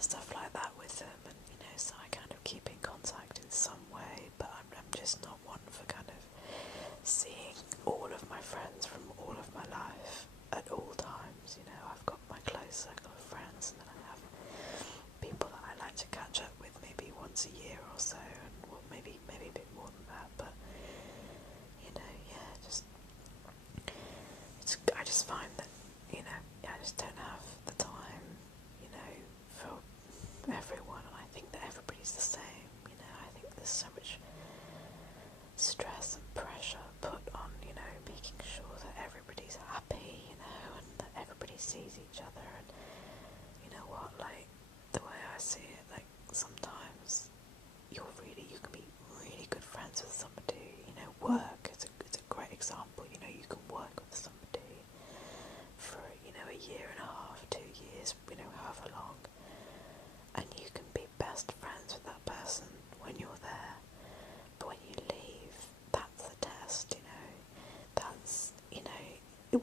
stuff like that with them, and so I kind of keep in contact in some way, but I'm just not one for kind of seeing all of my friends from all of my life at all times. I've got my close circle of friends, and then I have people that I like to catch up with maybe once a year or so, and well, maybe a bit more than that, but I just find that I just don't have the time for everyone, and I think that everybody's the same. I think there's so much stress and pressure put on making sure that everybody's happy, and that everybody sees each other, and like, the way I see it, like, sometimes you can be really good friends with somebody. Work it's a great example. You can work with somebody for a year and a half, 2 years, however long, and you can be best friends with that person when you're there, but when you leave, that's the test. That's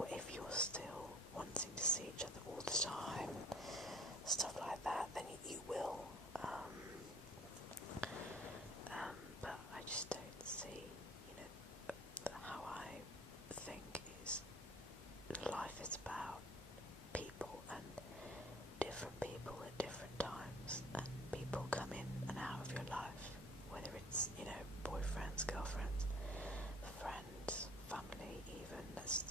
if you're still wanting to see each other all the time, stuff like that, then you will. But I just don't see, how I think is life is about people, and different people at different times, and people come in and out of your life, whether it's, boyfriends, girlfriends, friends, family even. That's,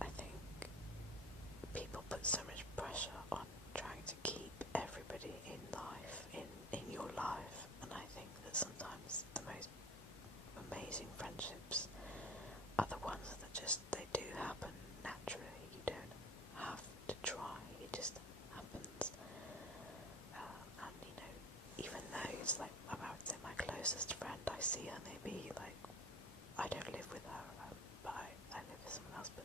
I think people put so much pressure on trying to keep everybody in your life, and I think that sometimes the most amazing friendships are the ones that they do happen naturally. You don't have to try, it just happens. And even though it's like, I would say my closest friend, I see her maybe, like, I don't live with her, but I live with someone else, but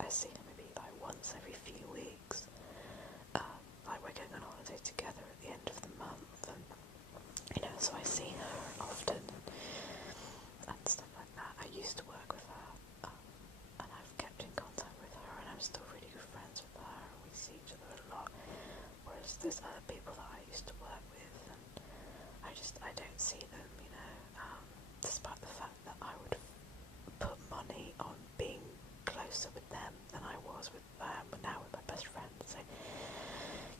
I see her maybe like once every few weeks. Like, we're going on holiday together at the end of the month, and so I see her often and stuff like that. I used to work with her, and I've kept in contact with her, and I'm still really good friends with her, and we see each other a lot. Whereas there's other people that I used to work with, and I don't see them, despite the fact that I would put money on being closer with them than I was with now with my best friend. So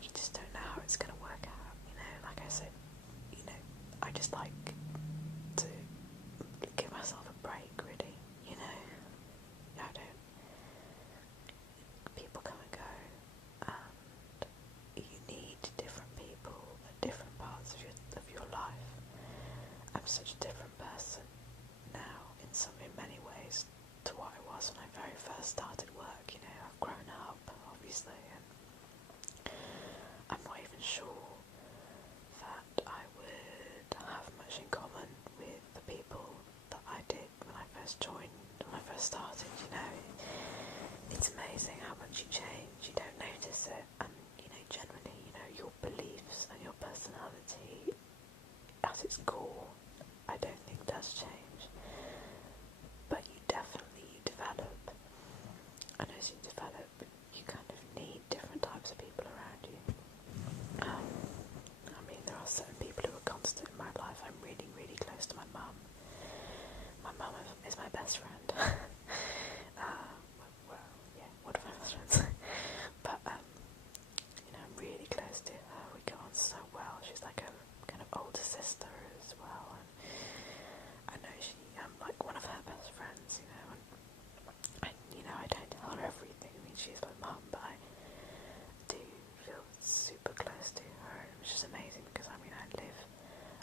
you just don't know how it's going to work out. Like I said, I just like to give myself a break, really. I don't. People come and go, and you need different people at different parts of your life. I'm such a different person now in many ways to what I was when I very first started work. I've grown up, obviously, and I'm not even sure that I would have much in common with the people that I did when I first joined, when I first started. It's amazing how much you change. You don't notice it, and generally, your beliefs and your personality at its core, I don't think does change, but you develop, and as you develop, you kind of need different types of people around you. I mean, there are certain people who are constant in my life. I'm really, really close to my mum. My mum is my best friend. Well, yeah, one of my best friends. But I'm really close to her. We get on so well. She's like a kind of older sister as well, and I know I'm like one of her best friends, and I don't tell her everything. I mean, she's my mum, but I do feel super close to her, which is amazing because I live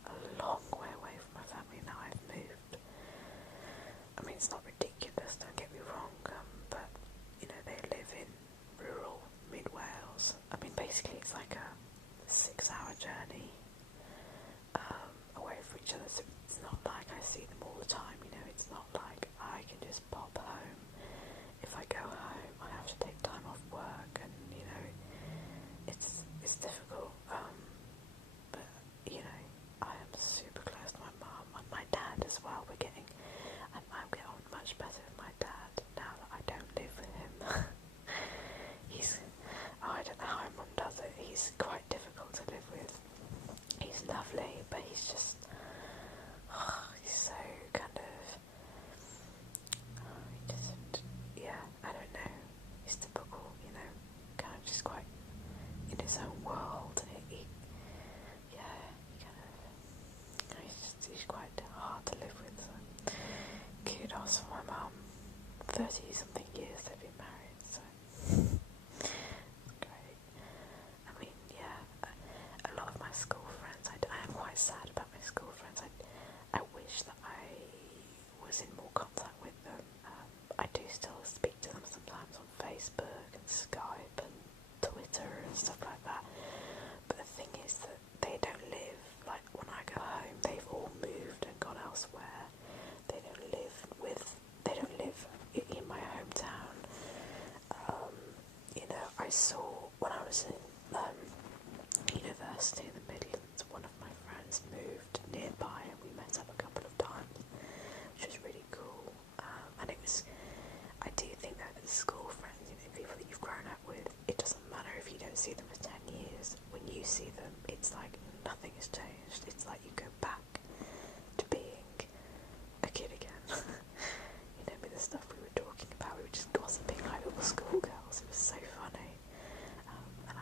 a long way away from my family now. I've moved. I mean, it's not he's just, he's so kind of, he doesn't, yeah, I don't know, he's typical, you know, kind of just quite in his own world, and he's quite hard to live with, so kudos for my mum. 30 something years they've been married, so it's great. I mean, yeah, a lot of my school friends, I am quite sad about my school friends. I wish that I was in more contact with them. I do still speak to them sometimes on Facebook and Skype and Twitter and stuff like that. But the thing is that they don't live, like when I go home, they've all moved and gone elsewhere. They don't live in my hometown. You know, I saw when I was in university in the Midlands, one of my friends moved nearby and we met up a couple of times, which was really cool. And I do think that the school friends, you know, people that you've grown up with, it doesn't matter if you don't see them for 10 years. When you see them, it's like nothing has changed. It's like you go back to being a kid again. You know, with the stuff we were talking about, we were just gossiping like little schoolgirls. It was so funny. And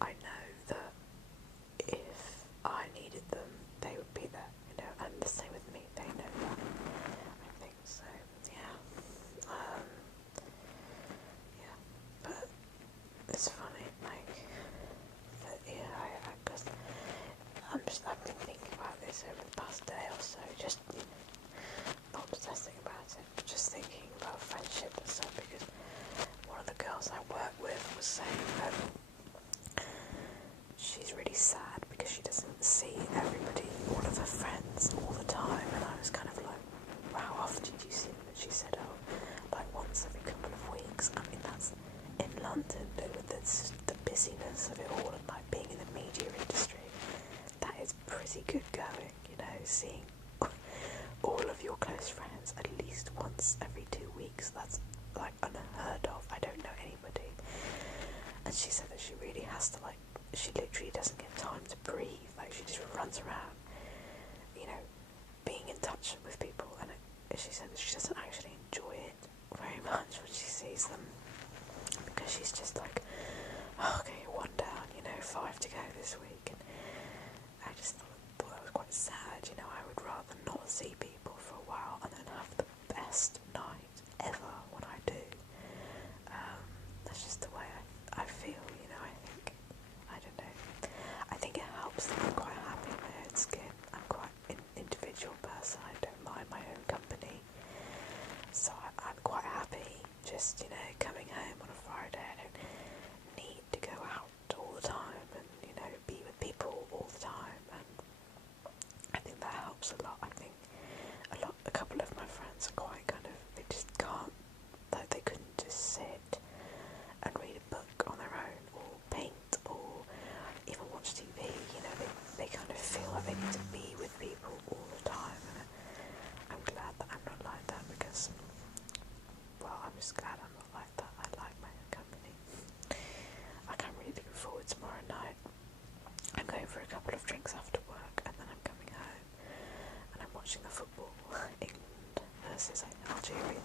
I know that if I needed them, they would be there, you know, and the same with me, they know that, I think, so, yeah, yeah, but it's funny, like, that, yeah, because I've been thinking about this over the past day or so, just, not obsessing about it, but just thinking about friendship and stuff, because one of the girls I work with was saying that she's really sad because she doesn't see everybody, all of her friends, all the time, and I was kind of like, how often did you see them? And she said, oh, like once every couple of weeks. I mean, that's in London, with the busyness of it all, and like being in the media industry, that is pretty good going, you know, seeing all of your close friends at least once every 2 weeks. That's like unheard of. I don't know anybody. And she said that she really has to, like, she literally doesn't get time to breathe. Like, she just runs around, you know, being in touch with people. And she said that she doesn't actually enjoy it very much when she sees them, because she's just like, oh, okay, 1 down, you know, 5 to go this week. And I just thought that was quite sad, you know. I would rather not see people for a while and then have the best night ever when I do. That's just the way I feel, you know. I don't know, I think it helps that I'm quite happy in my own skin. I'm quite an individual person. I don't mind my own company, so I'm quite happy just, you know, coming home on a Friday. I don't need to go out all the time and, you know, be with people all the time, and I think that helps a lot. I think a couple of my friends are quite kind of, they just can't, like, they couldn't just sit and read a book on their own, or paint, or even watch TV, you know. They kind of feel like they need to be with people all the time, and I'm glad that I'm not like that, because, well, I'm just glad I'm not like that. I like my own company. Like, I'm really looking forward to tomorrow night. I'm going for a couple of drinks after work, and then I'm coming home, and I'm watching the football, England versus Algeria,